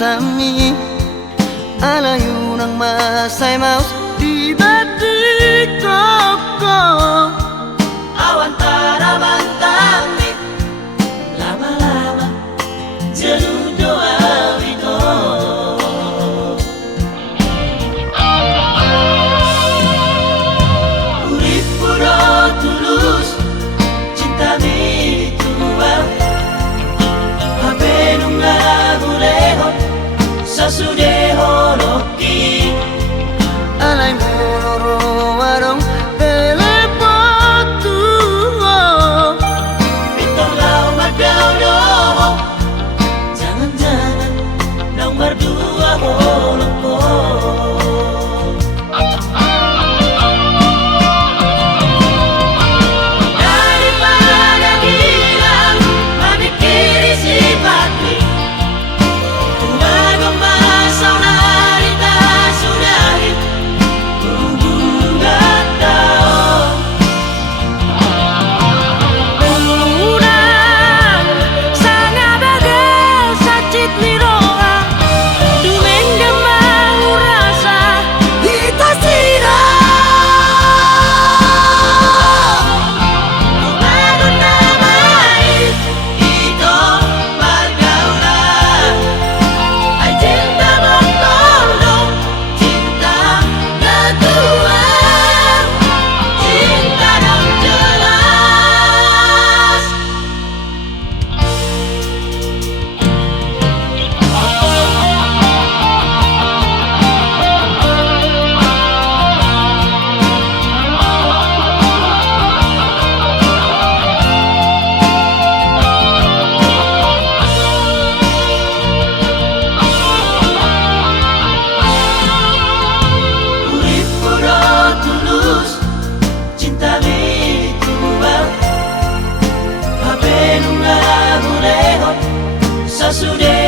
tami alayu nang masay maus di batik koko awan taraman tami lama-lama jenuh doa wito urip pura tulus cinta mitua habe nunga bulehon sasudeho loki alay moloro warong telepotu pitong lau madau doho jangan-jangan nomor dua holoko daripada hilang memikiri sifatmu tuago masau narita sudahi hubungan tao Unang sanga bagai sacit miroa Dumeng demang rasa kita sirah baru namai itu pergaulan ai cinta mengtolong cinta kedua cinta yang jelas urip pura tulus cinta mitua habe nunga bulehon sasude